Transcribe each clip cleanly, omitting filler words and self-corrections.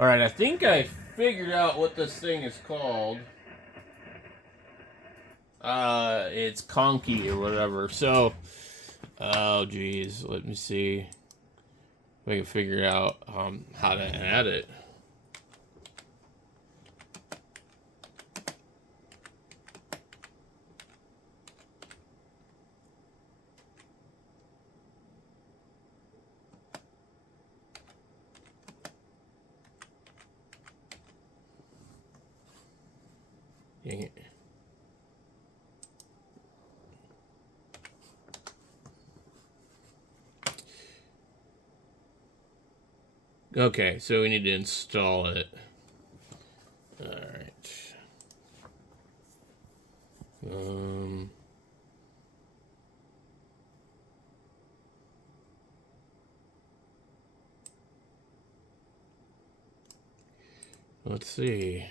Alright, I think I figured out what this thing is called. It's conky or whatever. So, oh geez, let me see if I can figure out how to add it. Dang it. Okay, so we need to install it. Alright. Let's see.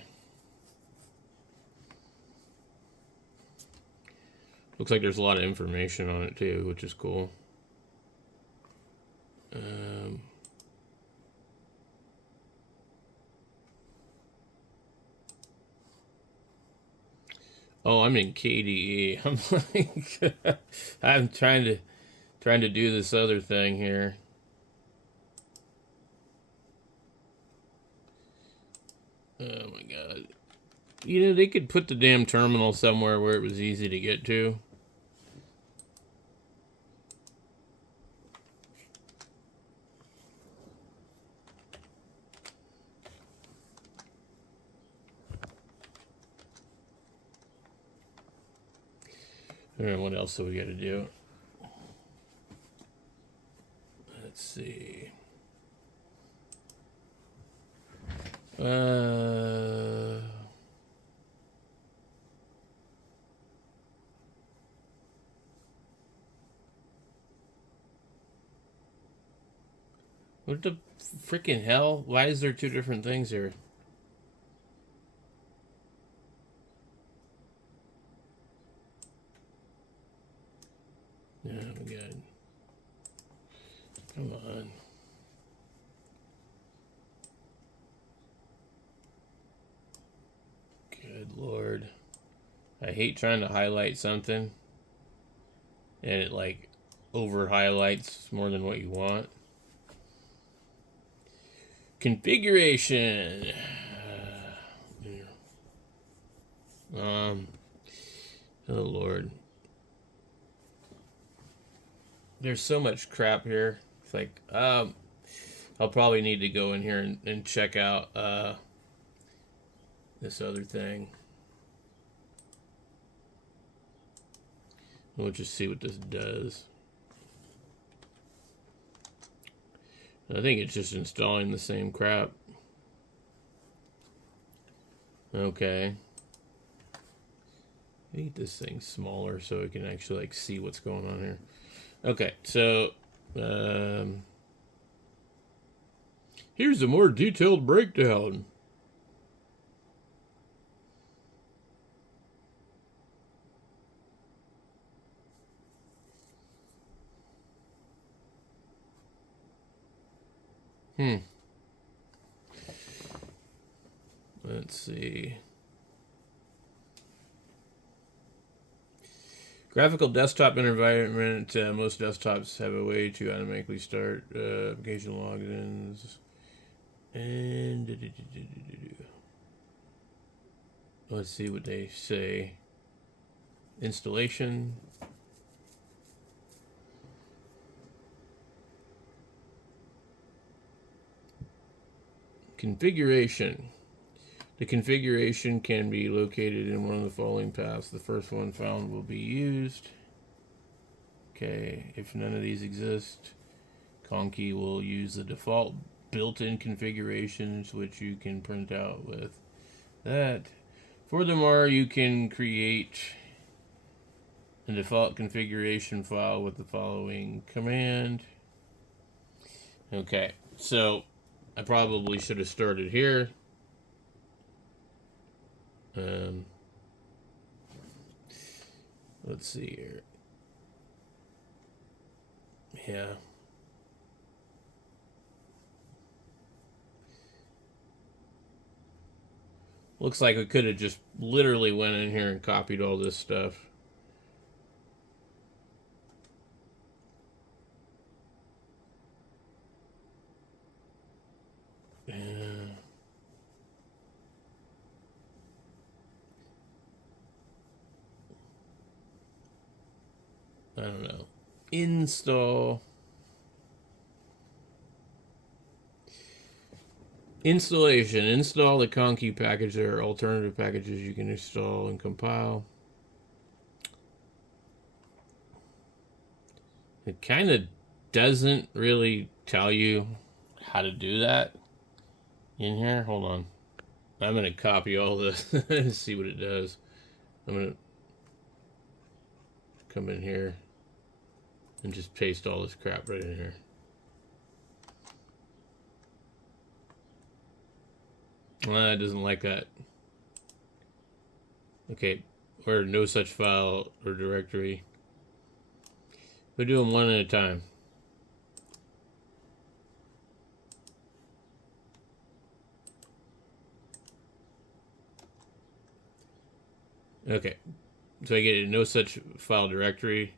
Looks like there's a lot of information on it too, which is cool. Oh, I'm in KDE. I'm like, I'm trying to do this other thing here. Oh my god. You know, they could put the damn terminal somewhere where it was easy to get to. Alright, what else do we gotta do? Let's see. What the freaking hell? Why is there two different things here? Oh my god. Come on. Good lord. I hate trying to highlight something and it like over highlights more than what you want. Configuration. Oh lord. There's so much crap here. It's like, I'll probably need to go in here and check out this other thing. We'll just see what this does. I think it's just installing the same crap. Okay. Make this thing smaller so we can actually like see what's going on here. Okay, so here's a more detailed breakdown. Let's see. Graphical desktop environment. Most desktops have a way to automatically start application logins. And let's see what they say. Installation. Configuration. The configuration can be located in one of the following paths. The first one found will be used. Okay, if none of these exist, conky will use the default built-in configurations, which you can print out with that. Furthermore, you can create a default configuration file with the following command. Okay, so I probably should have started here. Let's see here. Yeah. Looks like we could have just literally went in here and copied all this stuff. Yeah. I don't know. Install. Installation. Install the conky package. There are alternative packages you can install and compile. It kind of doesn't really tell you how to do that in here. Hold on. I'm going to copy all this and see what it does. I'm going to come in here and just paste all this crap right in here. It doesn't like that. Okay, or no such file or directory. We do them one at a time. Okay, so I get a no such file directory.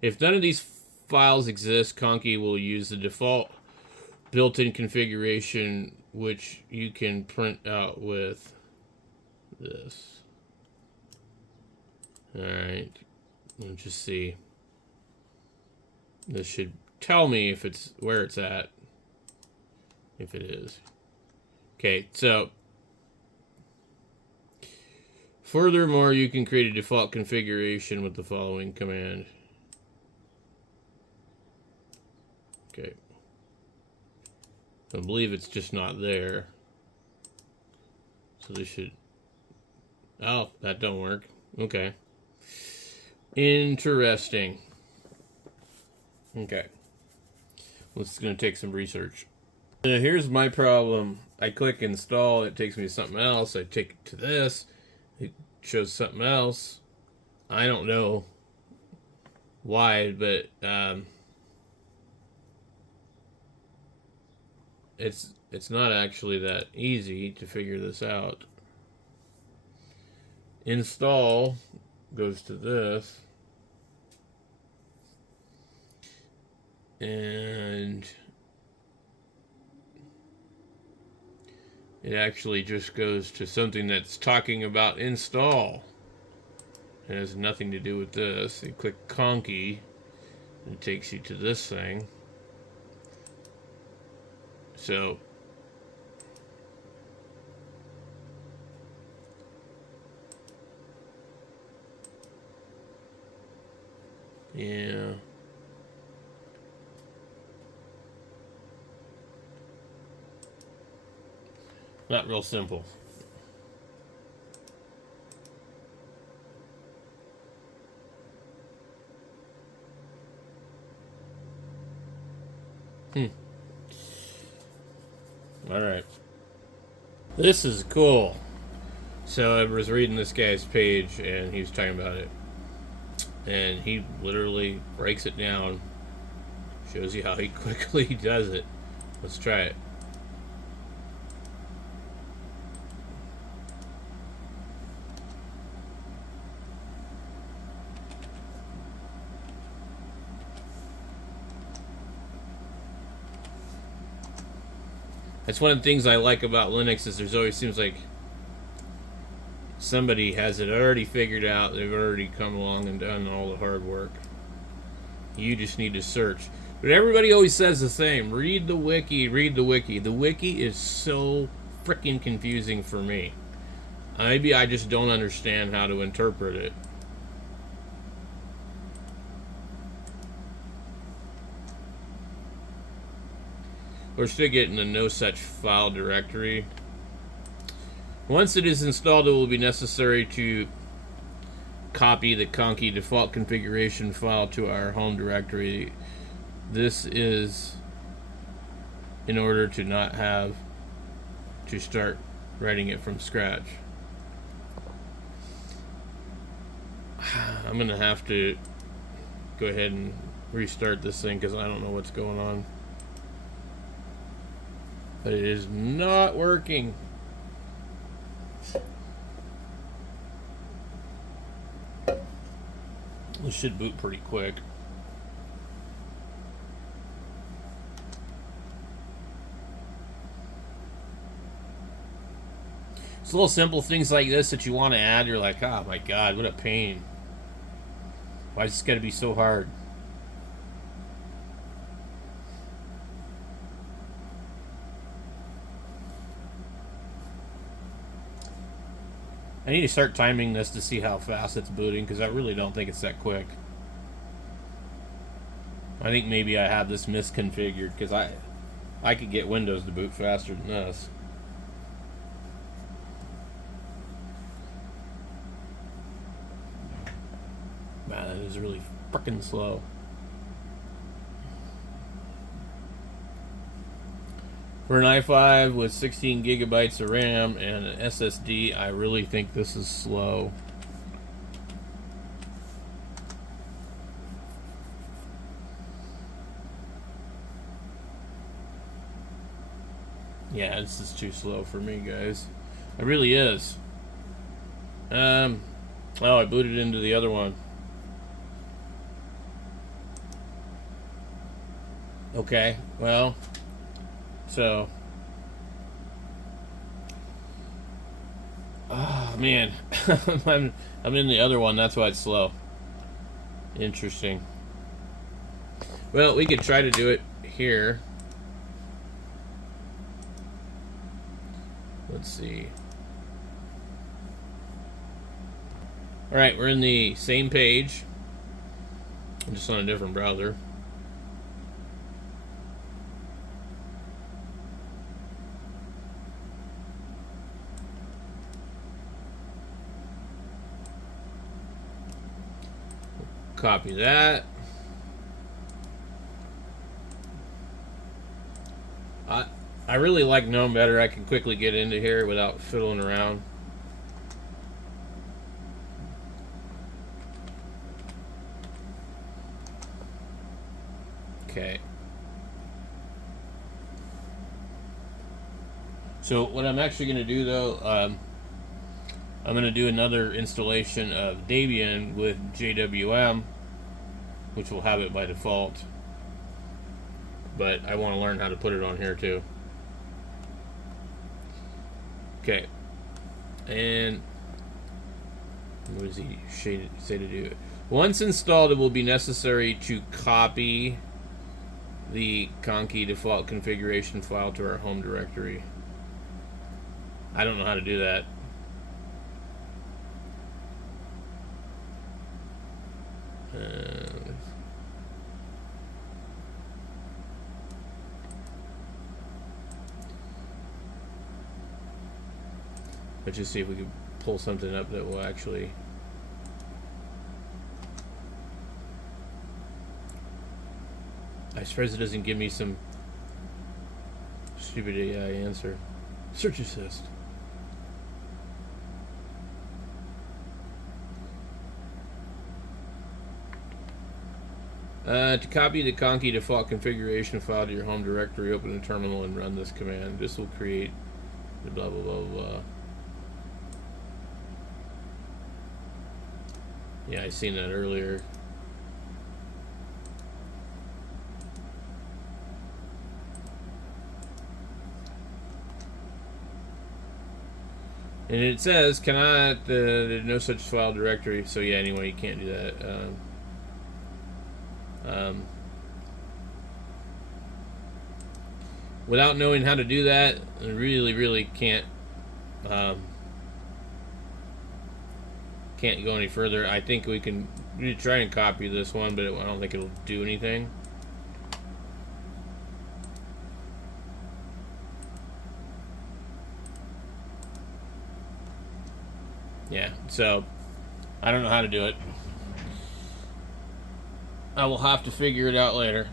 If none of these files exist, conky will use the default built-in configuration, which you can print out with this. Alright, let's just see. This should tell me if it's where it's at. If it is. Okay, so furthermore, you can create a default configuration with the following command. Okay. I believe it's just not there. So this should... Oh, that don't work. Okay. Interesting. Okay. Well, this is going to take some research. Here's my problem. I click install, it takes me to something else. I take it to this, it shows something else. I don't know why, but it's not actually that easy to figure this out. Install goes to this, and it actually just goes to something that's talking about install. It has nothing to do with this. You click conky, and it takes you to this thing. So yeah. Not real simple. All right. This is cool. So I was reading this guy's page, and he was talking about it. And he literally breaks it down. Shows you how he quickly does it. Let's try it. That's one of the things I like about Linux, is there's always seems like somebody has it already figured out. They've already come along and done all the hard work. You just need to search. But everybody always says the same. Read the wiki, read the wiki. The wiki is so freaking confusing for me. Maybe I just don't understand how to interpret it. We're still getting a no such file directory. Once it is installed, it will be necessary to copy the conky default configuration file to our home directory. This is in order to not have to start writing it from scratch. I'm gonna have to go ahead and restart this thing because I don't know what's going on. But it is not working. This should boot pretty quick. It's little simple things like this that you want to add. You're like, oh my god, what a pain. Why is this got to be so hard? I need to start timing this to see how fast it's booting, because I really don't think it's that quick. I think maybe I have this misconfigured, because I could get Windows to boot faster than this. Man, that is really freaking slow. For an i5 with 16 gigabytes of RAM and an SSD, I really think this is slow. Yeah, this is too slow for me, guys. It really is. Oh, I booted into the other one. Okay, well, so, oh man, I'm in the other one. That's why it's slow. Interesting. Well, we could try to do it here. Let's see. All right, we're in the same page, just on a different browser. Copy that. I really like GNOME better. I can quickly get into here without fiddling around. Okay. So what I'm actually going to do, though, I'm going to do another installation of Debian with JWM, which will have it by default. But I want to learn how to put it on here too. Okay. And what does he say to do? Once installed, it will be necessary to copy the conky default configuration file to our home directory. I don't know how to do that. Let's just see if we can pull something up that will actually. I suppose it doesn't give me some stupid AI answer. Search assist. To copy the conky default configuration file to your home directory, open a terminal and run this command. This will create the blah blah blah blah. Yeah, I seen that earlier. And it says cannot, there's no such file directory. So yeah, anyway, you can't do that. Without knowing how to do that, I really can't go any further. I think we can try and copy this one, but I don't think it'll do anything. Yeah, so I don't know how to do it. I will have to figure it out later.